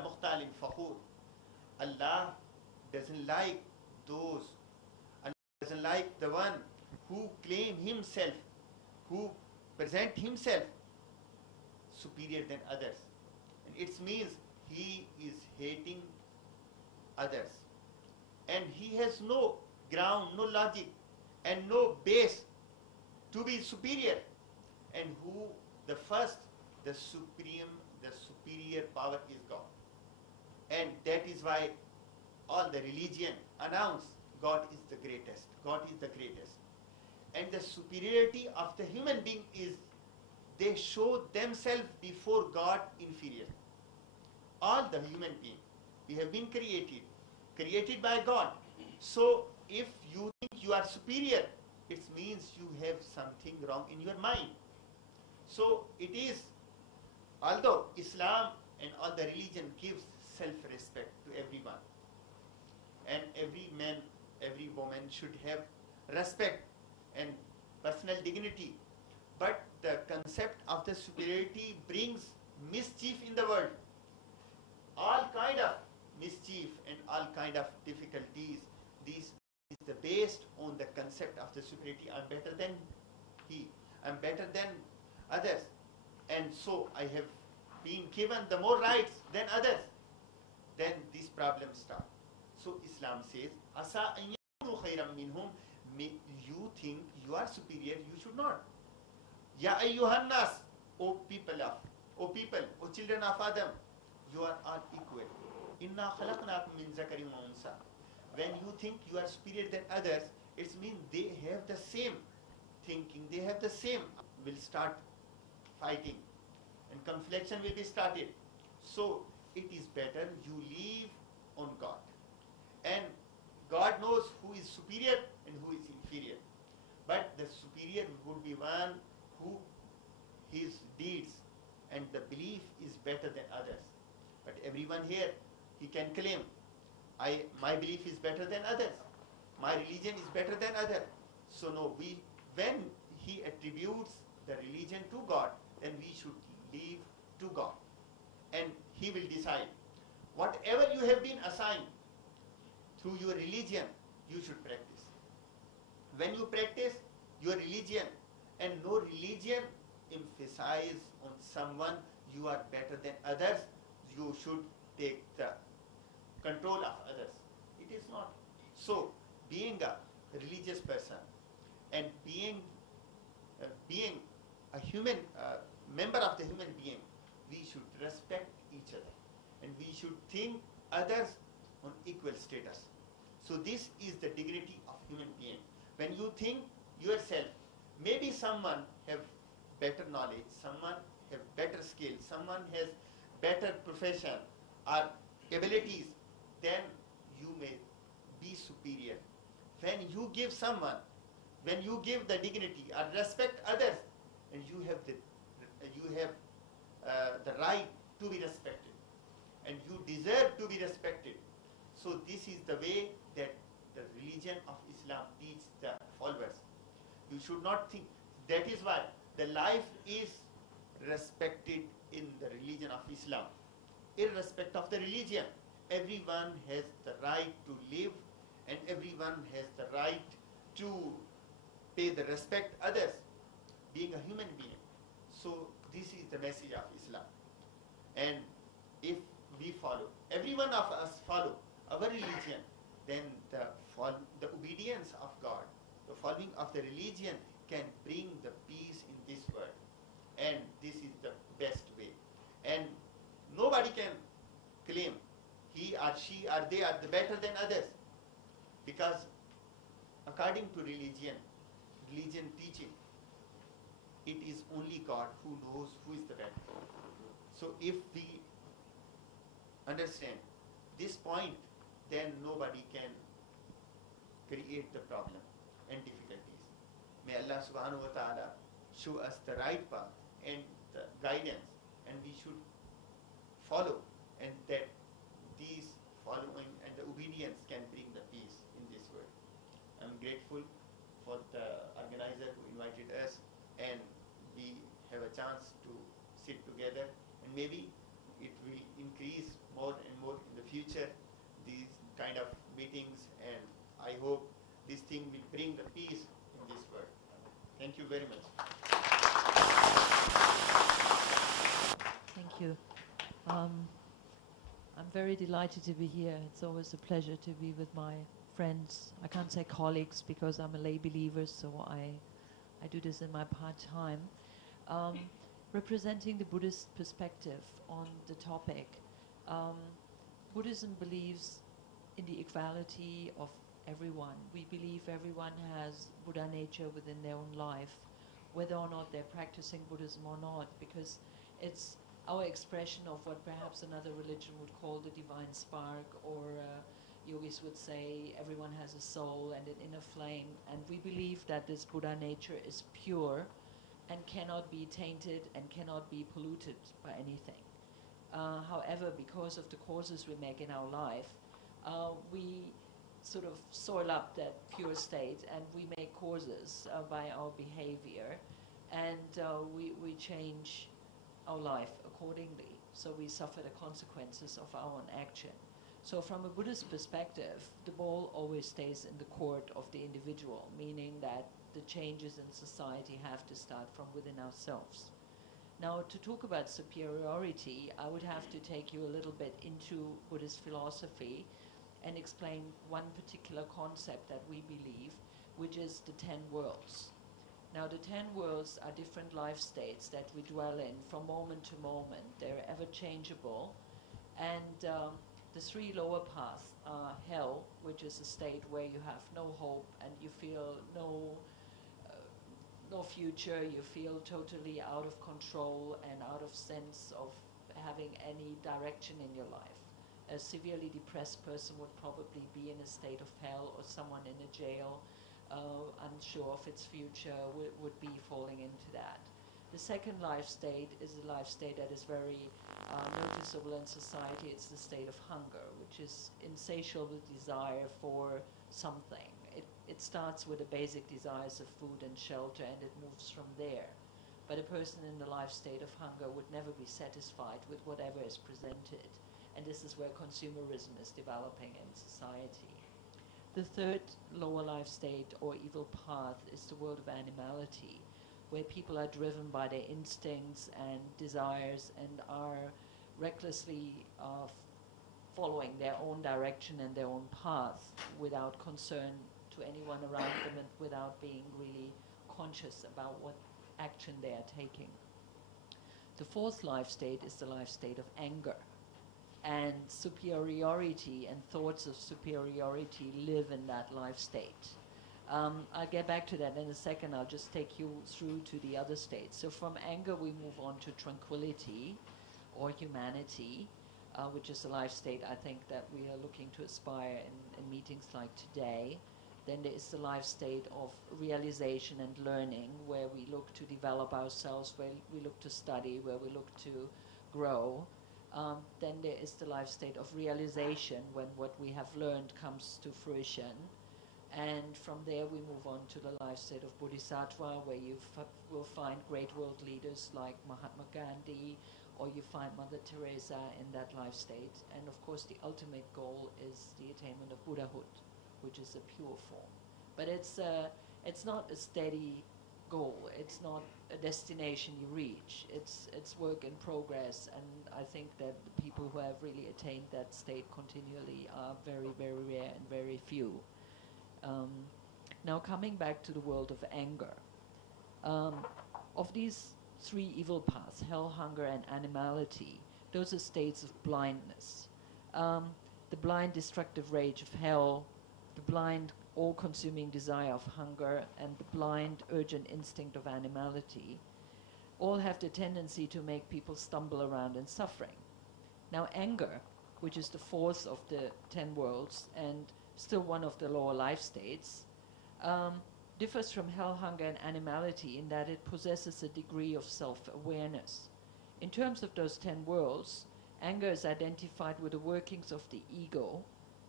مختال فخور. Allah doesn't like those, Allah doesn't like the one who claim himself, who present himself superior than others. And it means he is hating others. And he has no ground, no logic, and no base to be superior. And who the first, the superior power is God. And that is why all the religion announce God is the greatest. God is the greatest. And the superiority of the human being is they show themselves before God inferior. All the human beings, we have been created by God. So if you think you are superior, it means you have something wrong in your mind. So it is, although Islam and all the religion gives self-respect to everyone, and every man, every woman should have respect and personal dignity, but the concept of the superiority brings mischief in the world. All kind of mischief and all kind of difficulties. This is based on the concept of the superiority. I'm better than he. I'm better than others. And so I have been given the more rights than others. Then these problems start. So Islam says, Asa an yakunu khayran minhum. You think you are superior, you should not. Ya ayyuhan nas, O people, O children of Adam, you are all equal. Inna khalaqnakum min zakarin wa unsa. When you think you are superior than others, it means they have the same thinking, they have the same, will start fighting and confliction will be started. So it is better you leave on God. And God knows who is superior and who is inferior. But the superior would be one who his deeds and the belief is better than others. But everyone here, he can claim, my belief is better than others. My religion is better than others. So no, when he attributes the religion to God, then we should leave to God. And he will decide. Whatever you have been assigned through your religion, you should practice. When you practice your religion, and no religion emphasize on someone you are better than others, you should take the control of others. It is not. So, being a religious person and being a human member of the human being, we should respect each other and we should think others on equal status. So this is the dignity of human being. When you think yourself, maybe someone have better knowledge, someone have better skills, someone has better profession or abilities, then you may be superior. When you give someone, when you give the dignity or respect others, and you have the right to be respected, and you deserve to be respected. So this is the way that the religion of Islam teaches the followers. You should not think. That is why the life is respected in the religion of Islam. Irrespective of the religion, everyone has the right to live and everyone has the right to pay the respect others, being a human being. So this is the message of Islam. And if we follow, every one of us follow our religion, then the obedience of God, the following of the religion can bring the peace in this world. And this is the best way. And nobody can claim he or she or they are the better than others. Because according to religion teaching, it is only God who knows who is the better. So if we understand this point, then nobody can create the problem and difficulties. May Allah subhanahu wa ta'ala show us the right path and the guidance, and we should follow, and that these following and the obedience can bring the peace in this world. I'm grateful for the organizer who invited us, and we have a chance to sit together, and maybe it will increase more future these kind of meetings, and I hope this thing will bring the peace in this world. Thank you very much. Thank you. I'm very delighted to be here. It's always a pleasure to be with my friends. I can't say colleagues because I'm a lay believer, so I do this in my part-time. Representing the Buddhist perspective on the topic. Buddhism believes in the equality of everyone. We believe everyone has Buddha nature within their own life, whether or not they're practicing Buddhism or not, because it's our expression of what perhaps another religion would call the divine spark, or yogis would say everyone has a soul and an inner flame. And we believe that this Buddha nature is pure and cannot be tainted and cannot be polluted by anything. However, because of the causes we make in our life, we sort of soil up that pure state, and we make causes by our behavior, and we change our life accordingly. So we suffer the consequences of our own action. So from a Buddhist perspective, the ball always stays in the court of the individual, meaning that the changes in society have to start from within ourselves. Now, to talk about superiority, I would have to take you a little bit into Buddhist philosophy and explain one particular concept that we believe, which is the 10 worlds. Now, the 10 worlds are different life states that we dwell in from moment to moment. They're ever changeable. And the 3 lower paths are hell, which is a state where you have no hope and you feel no future, you feel totally out of control and out of sense of having any direction in your life. A severely depressed person would probably be in a state of hell, or someone in a jail, unsure of its future, would be falling into that. The second life state is a life state that is very noticeable in society. It's the state of hunger, which is insatiable desire for something. It starts with the basic desires of food and shelter, and it moves from there. But a person in the life state of hunger would never be satisfied with whatever is presented. And this is where consumerism is developing in society. The third lower life state, or evil path, is the world of animality, where people are driven by their instincts and desires and are recklessly following their own direction and their own path without concern to anyone around them, and without being really conscious about what action they are taking. The fourth life state is the life state of anger. And superiority and thoughts of superiority live in that life state. I'll get back to that in a second. I'll just take you through to the other states. So from anger, we move on to tranquility or humanity, which is a life state I think that we are looking to aspire in meetings like today. Then there is the life state of realization and learning, where we look to develop ourselves, where we look to study, where we look to grow. Then there is the life state of realization, when what we have learned comes to fruition. And from there we move on to the life state of Bodhisattva, where you will find great world leaders like Mahatma Gandhi, or you find Mother Teresa in that life state. And of course the ultimate goal is the attainment of Buddhahood, which is a pure form. But it's not a steady goal. It's not a destination you reach. It's work in progress, and I think that the people who have really attained that state continually are very, very rare and very few. Now coming back to the world of anger. Of these 3 evil paths, hell, hunger, and animality, those are states of blindness. The blind destructive rage of hell, the blind all-consuming desire of hunger, and the blind urgent instinct of animality, all have the tendency to make people stumble around in suffering. Now anger, which is the fourth of the 10 worlds and still one of the lower life states, differs from hell, hunger, and animality in that it possesses a degree of self-awareness. In terms of those 10 worlds, anger is identified with the workings of the ego,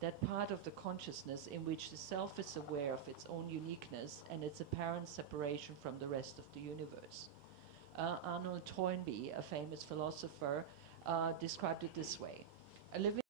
that part of the consciousness in which the self is aware of its own uniqueness and its apparent separation from the rest of the universe. Arnold Toynbee, a famous philosopher, described it this way: a living